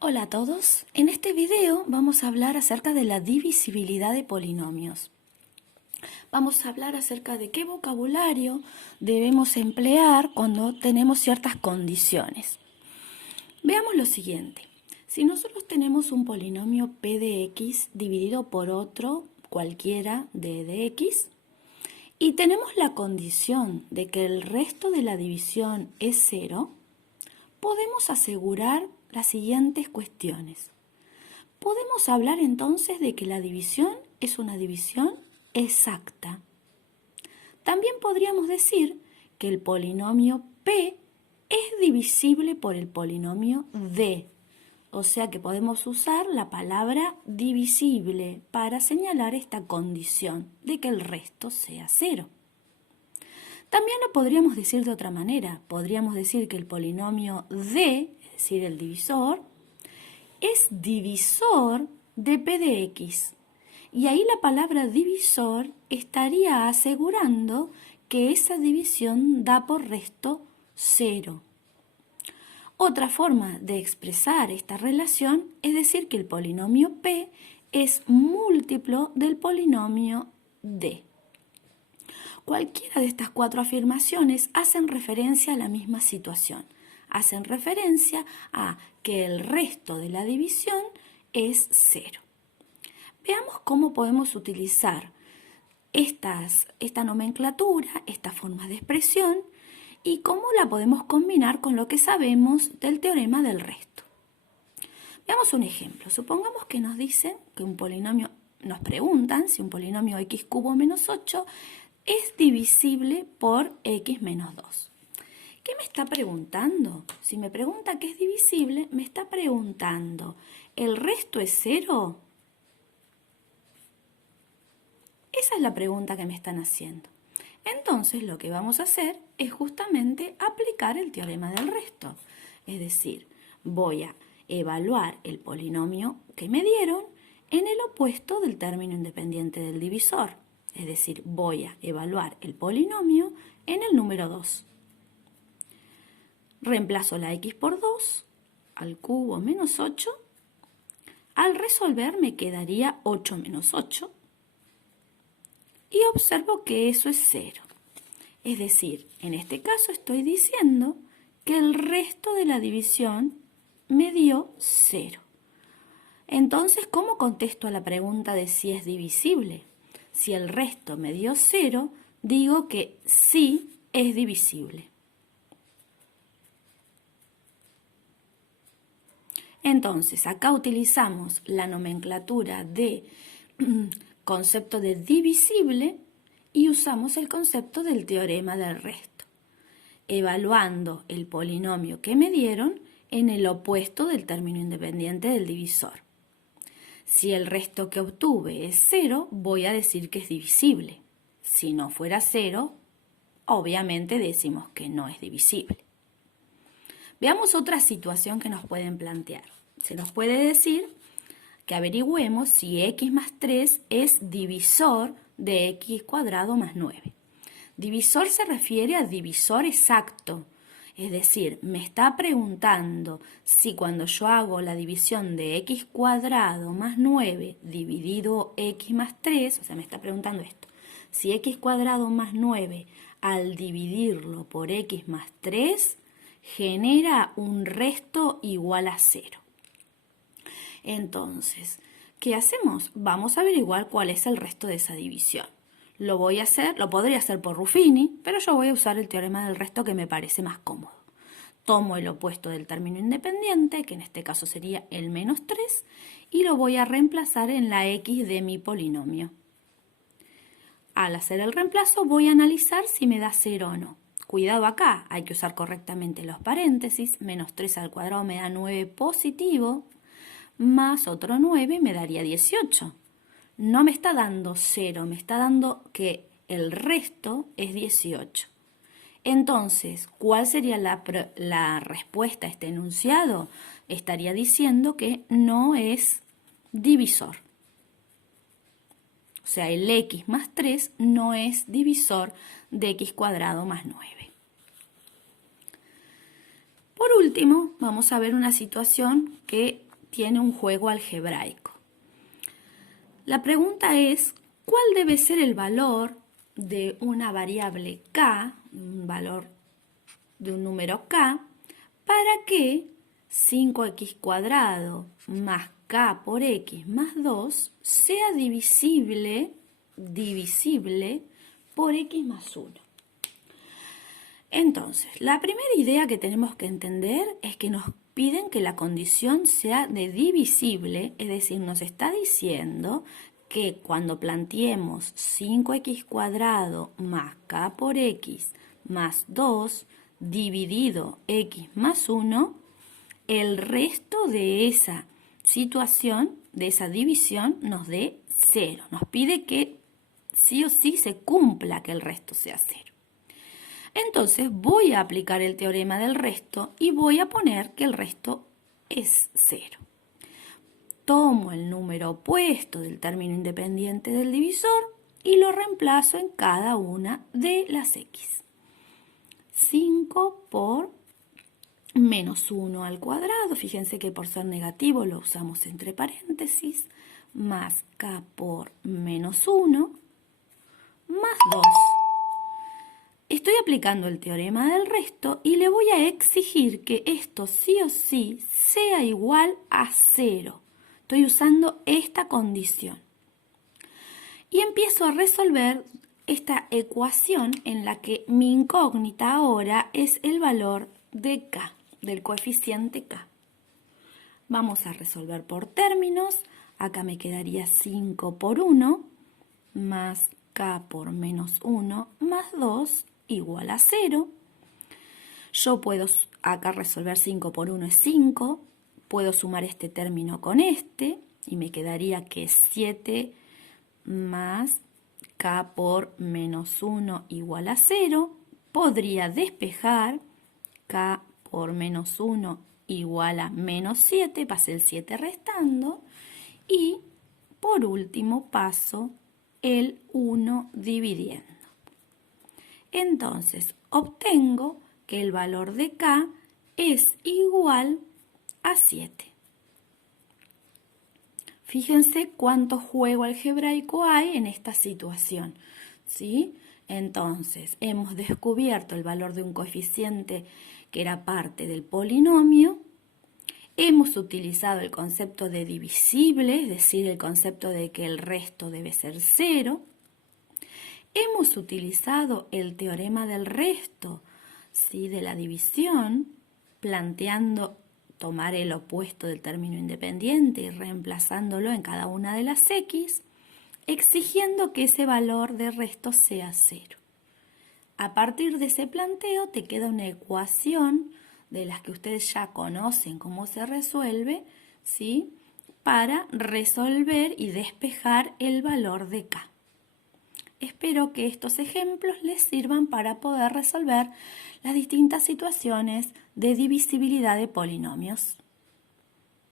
Hola a todos, en este video vamos a hablar acerca de la divisibilidad de polinomios. Vamos a hablar acerca de qué vocabulario debemos emplear cuando tenemos ciertas condiciones. Veamos lo siguiente, si nosotros tenemos un polinomio p de x dividido por otro cualquiera d de x y tenemos la condición de que el resto de la división es 0, podemos asegurar las siguientes cuestiones. Podemos hablar entonces de que la división es una división exacta. También podríamos decir que el polinomio p es divisible por el polinomio d. O sea que podemos usar la palabra divisible para señalar esta condición de que el resto sea 0. También lo podríamos decir de otra manera. Podríamos decir que el polinomio d, es decir, el divisor, es divisor de p de x. Y ahí la palabra divisor estaría asegurando que esa división da por resto 0. Otra forma de expresar esta relación es decir que el polinomio p es múltiplo del polinomio d. Cualquiera de estas cuatro afirmaciones hacen referencia a la misma situación. Hacen referencia a que el resto de la división es 0. Veamos cómo podemos utilizar esta nomenclatura, esta forma de expresión, y cómo la podemos combinar con lo que sabemos del teorema del resto. Veamos un ejemplo. Supongamos que nos dicen que un polinomio, nos preguntan si un polinomio x cubo menos 8 es divisible por x menos 2. ¿Qué me está preguntando? Si me pregunta qué es divisible, me está preguntando, ¿el resto es 0? Esa es la pregunta que me están haciendo. Entonces, lo que vamos a hacer es justamente aplicar el teorema del resto. Es decir, voy a evaluar el polinomio que me dieron en el opuesto del término independiente del divisor. Es decir, voy a evaluar el polinomio en el número 2. Reemplazo la x por 2 al cubo menos 8. Al resolver me quedaría 8 menos 8. Y observo que eso es 0. Es decir, en este caso estoy diciendo que el resto de la división me dio 0. Entonces, ¿cómo contesto a la pregunta de si es divisible? Si el resto me dio 0, digo que sí es divisible. Entonces, acá utilizamos la nomenclatura de concepto de divisible y usamos el concepto del teorema del resto, evaluando el polinomio que me dieron en el opuesto del término independiente del divisor. Si el resto que obtuve es 0, voy a decir que es divisible. Si no fuera 0, obviamente decimos que no es divisible. Veamos otra situación que nos pueden plantear. Se nos puede decir que averigüemos si x más 3 es divisor de x cuadrado más 9. Divisor se refiere a divisor exacto, es decir, me está preguntando si cuando yo hago la división de x cuadrado más 9 dividido x más 3, o sea, me está preguntando esto, si x cuadrado más 9 al dividirlo por x más 3 genera un resto igual a 0. Entonces, ¿qué hacemos? Vamos a averiguar cuál es el resto de esa división. Lo podría hacer por Ruffini, pero yo voy a usar el teorema del resto que me parece más cómodo. Tomo el opuesto del término independiente, que en este caso sería el menos 3, y lo voy a reemplazar en la x de mi polinomio. Al hacer el reemplazo voy a analizar si me da 0 o no. Cuidado acá, hay que usar correctamente los paréntesis. Menos 3 al cuadrado me da 9 positivo, más otro 9 me daría 18. No me está dando 0, me está dando que el resto es 18. Entonces, ¿cuál sería la respuesta a este enunciado? Estaría diciendo que no es divisor. O sea, el x más 3 no es divisor de x cuadrado más 9. Por último, vamos a ver una situación que tiene un juego algebraico. La pregunta es, ¿cuál debe ser el valor de una variable k, un valor de un número k, para que 5x² más k por x más 2 sea divisible por x más 1? Entonces, la primera idea que tenemos que entender es que nos piden que la condición sea de divisible, es decir, nos está diciendo que cuando planteemos 5x² más k por x más 2 dividido x más 1, el resto de esa situación, de esa división, nos dé 0. Nos pide que sí o sí se cumpla que el resto sea 0. Entonces voy a aplicar el teorema del resto y voy a poner que el resto es 0. Tomo el número opuesto del término independiente del divisor y lo reemplazo en cada una de las x. 5 por menos 1 al cuadrado, fíjense que por ser negativo lo usamos entre paréntesis, más k por menos 1, más 2. Estoy aplicando el teorema del resto y le voy a exigir que esto sí o sí sea igual a 0. Estoy usando esta condición. Y empiezo a resolver esta ecuación en la que mi incógnita ahora es el valor de k, del coeficiente k. Vamos a resolver por términos. Acá me quedaría 5 por 1 más k por menos 1 más 2 igual a 0. Yo puedo acá resolver 5 por 1 es 5. Puedo sumar este término con este y me quedaría que 7 más k por menos 1 igual a 0. Podría despejar k por menos 1 igual a menos 7. Pasé el 7 restando. Y por último paso el 1 dividiendo. Entonces obtengo que el valor de k es igual a 7. Fíjense cuánto juego algebraico hay en esta situación, ¿sí? Entonces, hemos descubierto el valor de un coeficiente que era parte del polinomio. Hemos utilizado el concepto de divisible, es decir, el concepto de que el resto debe ser 0. Hemos utilizado el teorema del resto, ¿sí?, de la división, planteando tomar el opuesto del término independiente y reemplazándolo en cada una de las x, exigiendo que ese valor de resto sea 0. A partir de ese planteo te queda una ecuación de las que ustedes ya conocen cómo se resuelve, ¿sí?, para resolver y despejar el valor de k. Espero que estos ejemplos les sirvan para poder resolver las distintas situaciones de divisibilidad de polinomios.